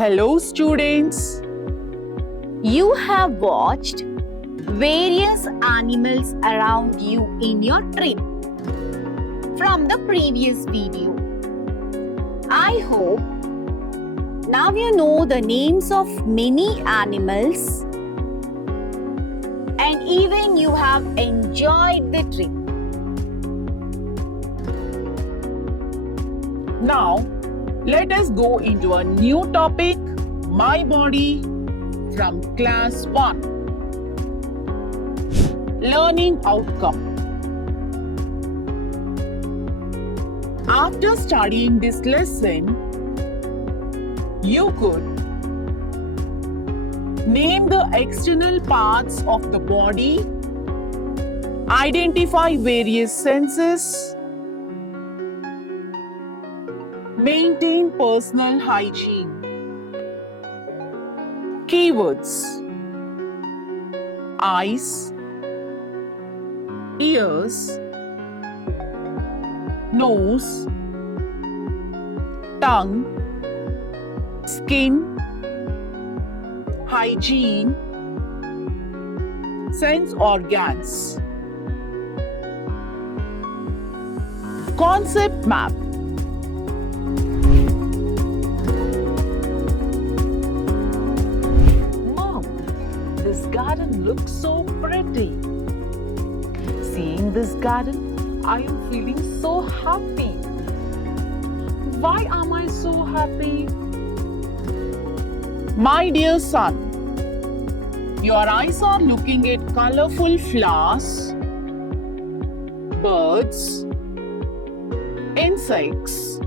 Hello students. You have watched various animals around you in your trip from the previous video. I hope now you know the names of many animals and even you have enjoyed the trip. Now, let us go into a new topic, my body, from class 1. Learning outcome. After studying this lesson, you could name the external parts of the body, identify various senses, maintain personal hygiene. Keywords: eyes, ears, nose, tongue, skin, hygiene, sense organs. Concept map. Mom, this garden looks so pretty. Seeing this garden, I am feeling so happy. Why am I so happy? My dear son, your eyes are looking at colorful flowers, birds, insects,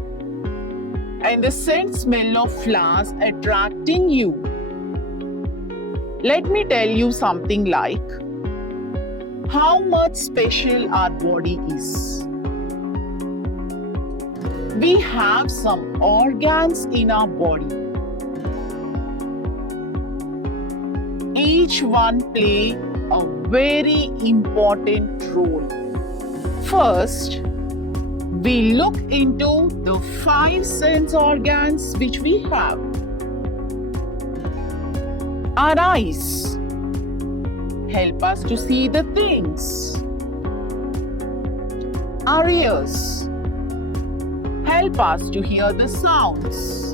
and the scent smell of flowers attracting you. Let me tell you something like how much special our body is. We have some organs in our body. Each one play a very important role. First, we look into the 5 sense organs which we have. Our eyes help us to see the things. Our ears help us to hear the sounds.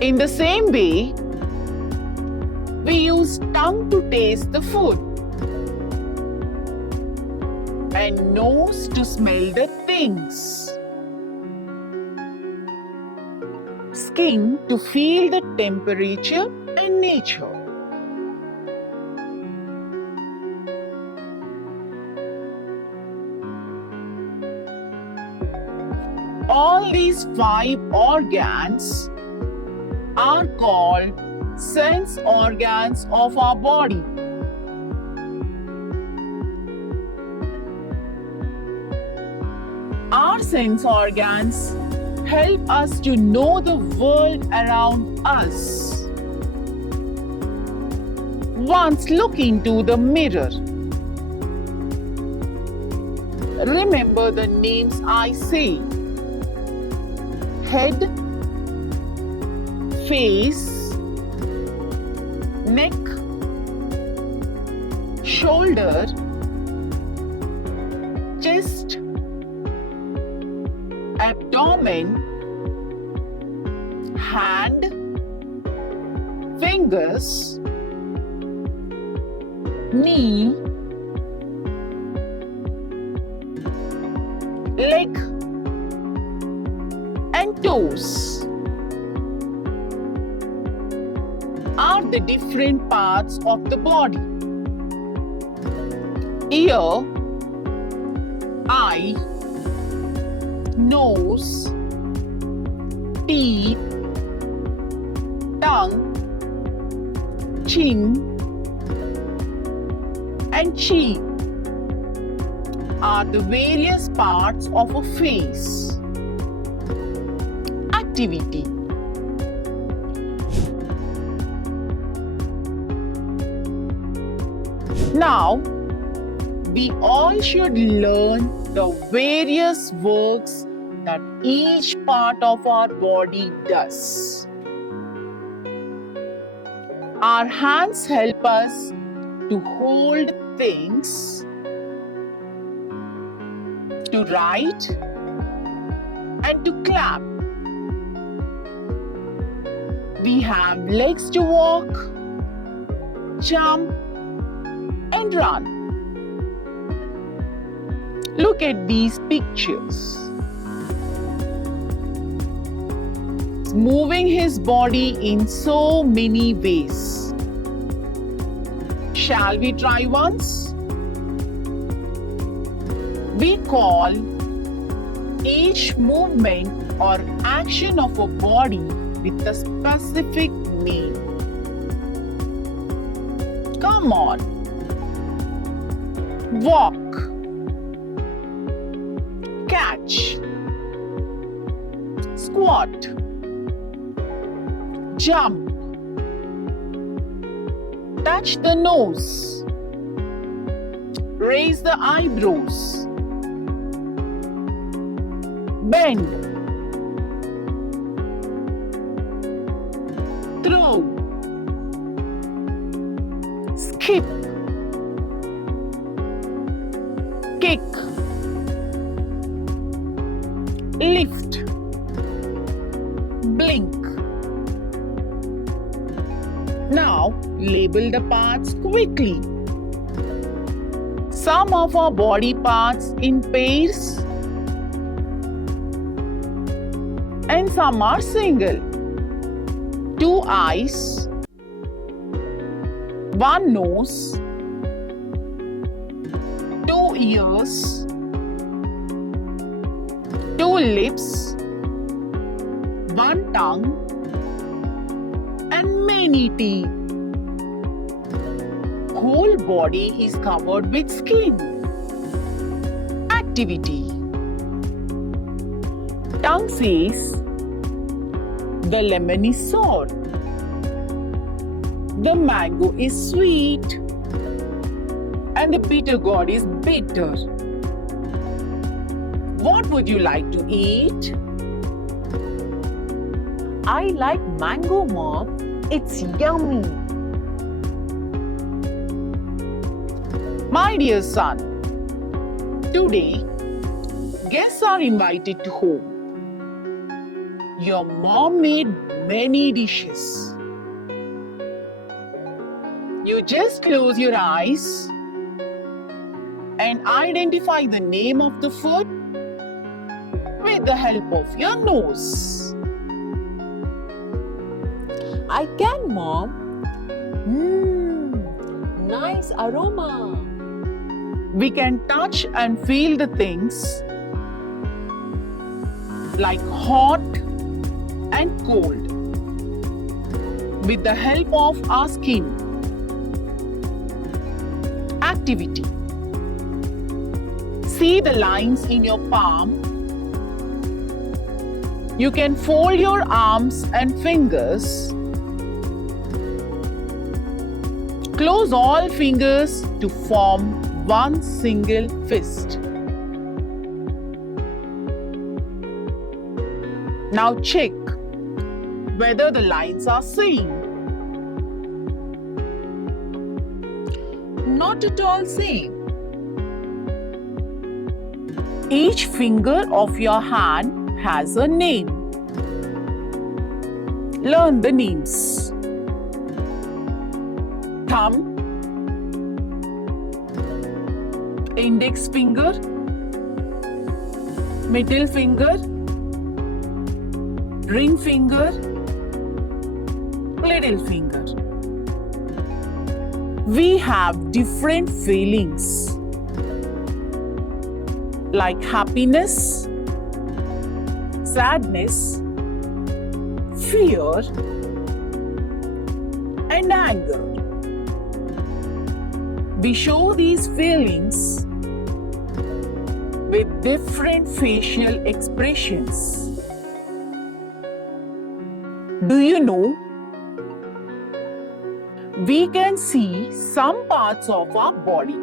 In the same way, we use tongue to taste the food and nose to smell the things. Skin to feel the temperature and nature. All these 5 organs are called sense organs of our body. Our sense organs help us to know the world around us. Once look into the mirror. Remember the names I say: head, face, neck, shoulder, chest, abdomen, hand, fingers, knee, leg, and toes are the different parts of the body. Ear, eye, nose, teeth, tongue, chin, and cheek are the various parts of a face. Activity. Now, we all should learn the various works that each part of our body does. Our hands help us to hold things, to write, and to clap. We have legs to walk, jump, and run. Look at these pictures. Moving his body in so many ways. Shall we try once? We call each movement or action of a body with a specific name. Come on. Walk. Catch. Squat. Jump. Touch the nose. Raise the eyebrows. Bend. Throw. Skip. Kick. Lift. Blink. Now, label the parts quickly. Some of our body parts in pairs and some are single. 2 eyes, 1 nose, 2 ears, 2 lips, 1 tongue, and many teeth. Whole body is covered with skin. Activity. Tongue says, the lemon is sour. The mango is sweet. And the bitter gourd is bitter. What would you like to eat? I like mango, Mom. It's yummy. My dear son, today guests are invited to home. Your mom made many dishes. You just close your eyes and identify the name of the food with the help of your nose. I can, Mom. Nice aroma. We can touch and feel the things like hot and cold with the help of our skin. Activity. See the lines in your palm. You can fold your arms and fingers. Close all fingers to form one single fist. Now check whether the lines are same. Not at all same. Each finger of your hand has a name. Learn the names. Thumb, index finger, middle finger, ring finger, little finger. We have different feelings like happiness, sadness, fear, and anger. We show these feelings with different facial expressions. Do you know? We can see some parts of our body,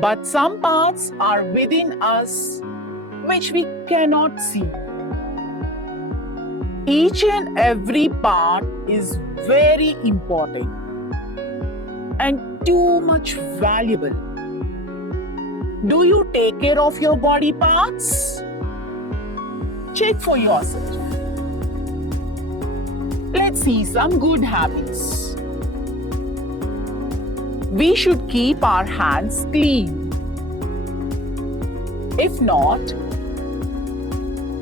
but some parts are within us which we cannot see. Each and every part is very important and too much valuable. Do you take care of your body parts? Check for yourself. Let's see some good habits. We should keep our hands clean. If not,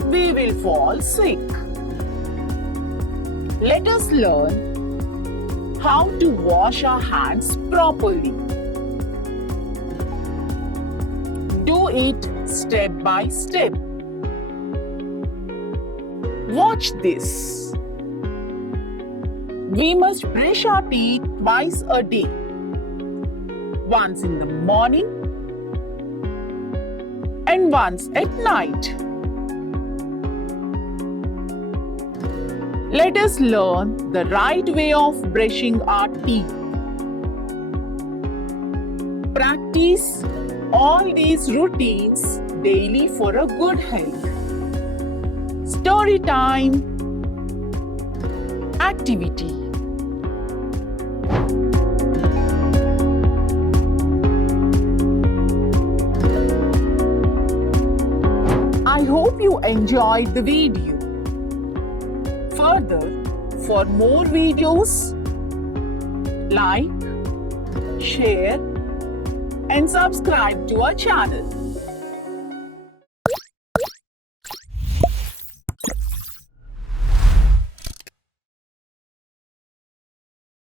we will fall sick. Let us learn how to wash our hands properly. Do it step by step. Watch this. We must brush our teeth twice a day. Once in the morning and once at night. Let us learn the right way of brushing our teeth. Practice all these routines daily for a good health. Story time. Activity. I hope you enjoyed the video. Further, for more videos, like, share, and subscribe to our channel.